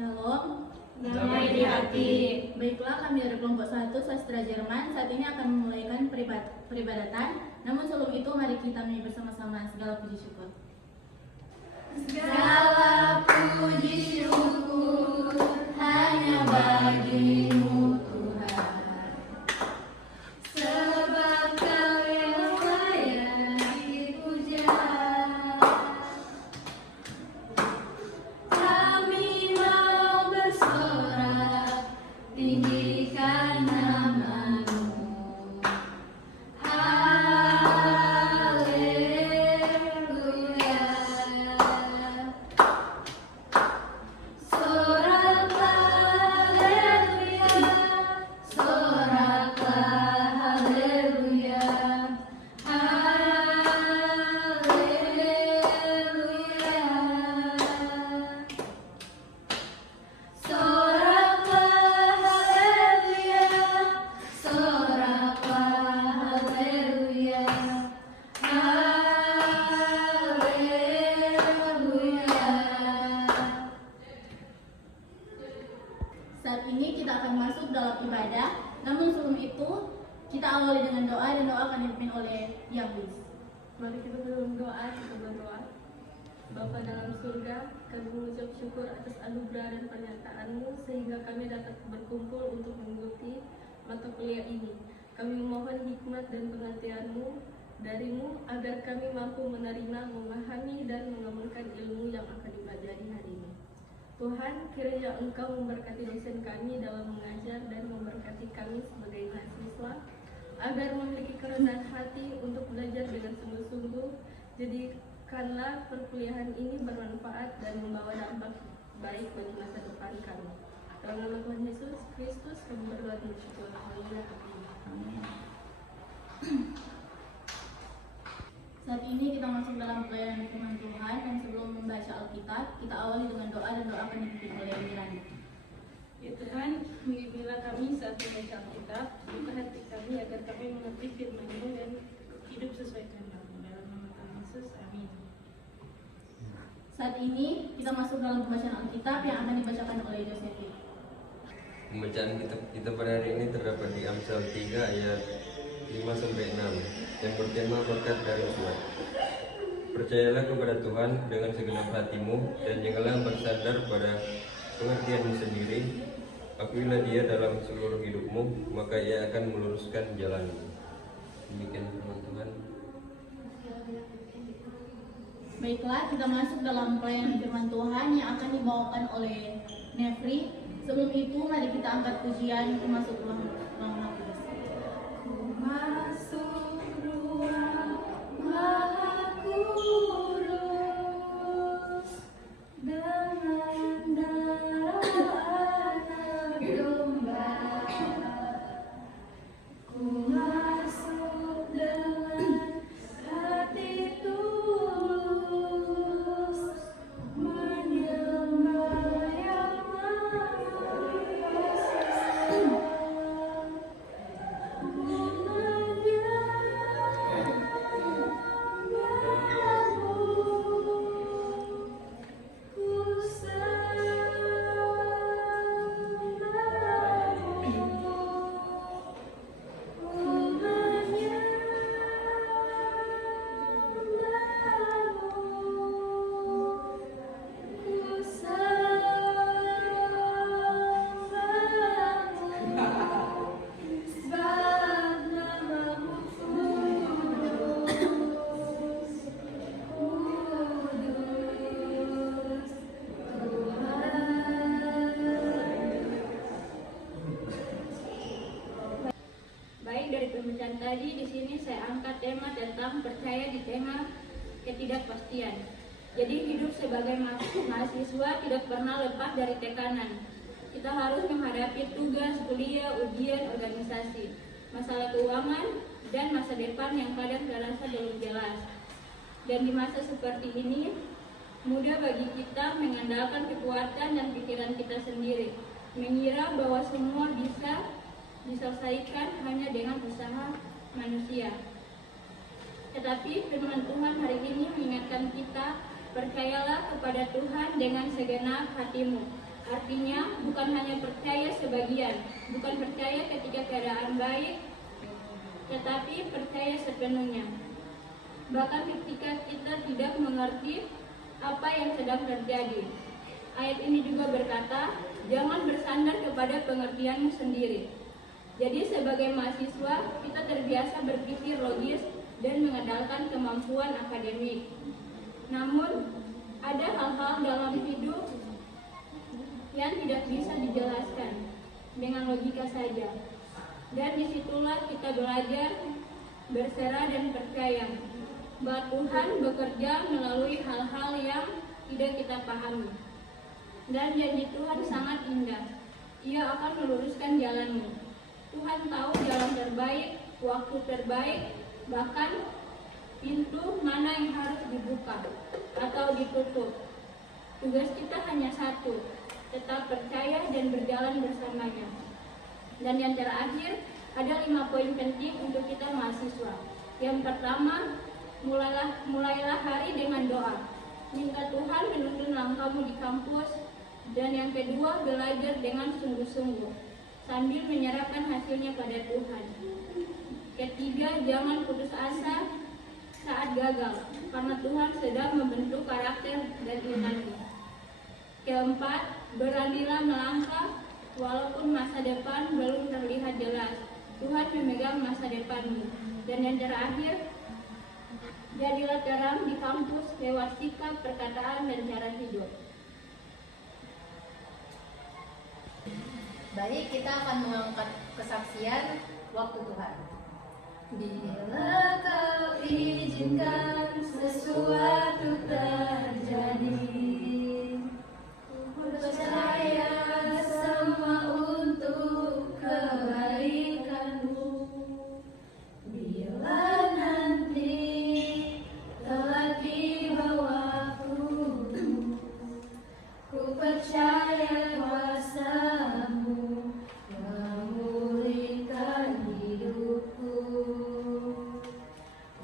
Shalom. Damai di hati. Baiklah, kami dari kelompok 1 Sastra Jerman saat ini akan memulaikan peribadatan. Namun sebelum itu mari kita nyanyi bersama-sama segala puji syukur. Segala puji syukur hanya bagimu Tuhan, sebab Kau yang layak dipuja. Kami mau bersorak tinggikan nama-Mu. Saat ini kita akan masuk dalam ibadah. Namun sebelum itu kita awali dengan doa dan doa akan dipimpin oleh Yang Bis. Mari kita berdoa, Bapa dalam surga, kami mengucap syukur atas anugerah dan pernyataan-Mu sehingga kami dapat berkumpul untuk mengikuti mata kuliah ini. Kami memohon hikmat dan pengertian-Mu dari-Mu agar kami mampu menerima, memahami, dan mengamalkan ilmu yang akan dipelajari hari ini. Tuhan, kiranya Engkau memberkati dosen kami dalam mengajar dan memberkati kami sebagai mahasiswa agar memiliki kerendahan hati untuk belajar dengan sungguh-sungguh. Jadikanlah perkuliahan ini bermanfaat dan membawa dampak baik bagi masa depan kami. Dalam nama Tuhan Yesus Kristus kami berdoa dan bersyukur. Haleluya. Amin. Saat ini kita masuk dalam pelayanan firman Tuhan dan sebelum membaca Alkitab, kita awali dengan doa dan doa akan dipimpin oleh Miranda. Ya Tuhan, bimbinglah kami saat membaca Alkitab, buka hati kami agar kami mengerti firman-Mu dan hidup sesuai kehendak-Mu. Dalam nama Tuhan Yesus, amin. Saat ini kita masuk dalam pembacaan Alkitab yang akan dibacakan oleh Yosefi. Pembacaan kita pada hari ini terdapat di Amsal 3 ayat 5-6 yang bertema berkat dari Tuhan. Percayalah kepada Tuhan dengan segenap hatimu dan janganlah bersandar pada pengertianmu sendiri. Akuilah Dia dalam seluruh hidupmu, maka Ia akan meluruskan jalanmu. Demikian firman Tuhan. Baiklah, kita masuk dalam pelayanan firman Tuhan yang akan dibawakan oleh Nefri. Sebelum itu, mari kita angkat pujian masuk ruang kudus. Masuk ruang Maha Kudus dengan darah anak domba. Ku masuk dengan hati tulus menyembah Yang Maha Esa. Pembacaan tadi di sini saya angkat tema tentang percaya di tengah ketidakpastian. Jadi hidup sebagai mahasiswa tidak pernah lepas dari tekanan. Kita harus menghadapi tugas, kuliah, ujian, organisasi, masalah keuangan, dan masa depan yang kadang terasa belum jelas. Dan di masa seperti ini, mudah bagi kita mengandalkan kekuatan dan pikiran kita sendiri, mengira bahwa semua bisa diselesaikan hanya dengan usaha manusia. Tetapi firman Tuhan hari ini mengingatkan kita, percayalah kepada Tuhan dengan segenap hatimu, Artinya bukan hanya percaya sebagian, bukan percaya ketika keadaan baik, tetapi percaya sepenuhnya. Bahkan ketika kita tidak mengerti apa yang sedang terjadi. Ayat ini juga berkata, jangan bersandar kepada pengertianmu sendiri. Jadi sebagai mahasiswa, kita terbiasa berpikir logis dan mengandalkan kemampuan akademik. Namun, ada hal-hal dalam hidup yang tidak bisa dijelaskan dengan logika saja. Dan disitulah kita belajar berserah dan percaya bahwa Tuhan bekerja melalui hal-hal yang tidak kita pahami. Dan janji Tuhan sangat indah. Ia akan meluruskan jalanmu. Tuhan tahu jalan terbaik, waktu terbaik, bahkan pintu mana yang harus dibuka atau ditutup. Tugas kita hanya satu, tetap percaya dan berjalan bersamanya. Dan yang terakhir, ada 5 poin penting untuk kita mahasiswa. Yang pertama, mulailah hari dengan doa. Minta Tuhan menuntun langkahmu di kampus. Dan yang kedua, belajar dengan sungguh-sungguh sambil menyerahkan hasilnya pada Tuhan. Ketiga, jangan putus asa saat gagal, karena Tuhan sedang membentuk karakter dan imanmu. Keempat, beranilah melangkah walaupun masa depan belum terlihat jelas. Tuhan memegang masa depanmu. Dan yang terakhir, jadilah terang di kampus lewat sikap, perkataan, dan cara hidup. Baik, kita akan mengangkat kesaksian waktu Tuhan. Bila kau izinkan sesuatu terjadi, ku percaya semua untuk kebaikanmu. Bila nanti telah tiba waktumu, ku percaya kuasa-Mu memulihkan hidupku.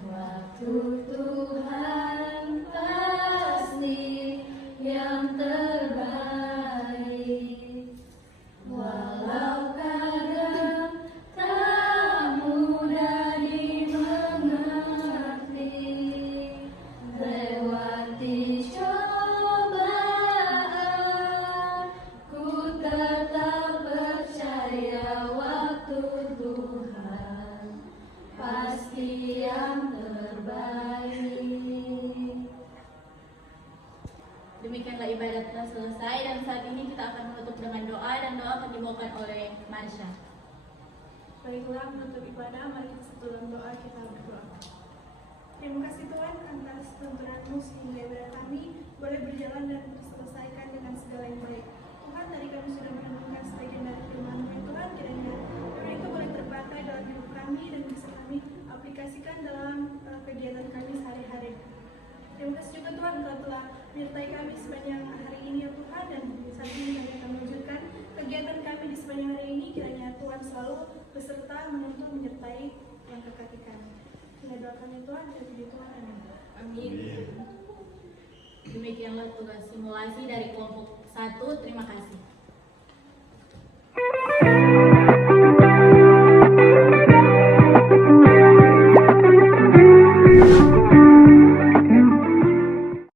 Waktu Tuhan pasti yang terbaik, walau kadang tak mudah dimengerti. Lewati cobaan, ku tetap percaya waktu Tuhan pasti yang terbaik. Demikianlah ibadat telah selesai dan saat ini kita akan menutup dengan doa dan doa akan dibawakan oleh Marsha. Baiklah, menutup ibadah, mari kita satu dalam doa, kita berdoa. Terima kasih Tuhan atas tuntunan-Mu sehingga ibadah kami boleh berjalan dan terselesaikan dengan segala yang baik. Tuhan, tadi kami sudah menemukan sebagian dari firman-Mu ya Tuhan, kiranya firman itu boleh terpakai dalam hidup kami dan bisa kami aplikasikan dalam kegiatan kami sehari-hari. Terima kasih juga Tuhan Engkau telah menyertai kami sepanjang hari ini ya Tuhan, dan saat ini kami akan melanjutkan kegiatan kami di sepanjang hari ini. Kiranya Tuhan selalu beserta, menuntun, menyertai langkah kaki kami. Kita doakan ya Tuhan, dan puji Tuhan, amin. Amin. Demikianlah tugas simulasi dari kelompok 1. Terima kasih.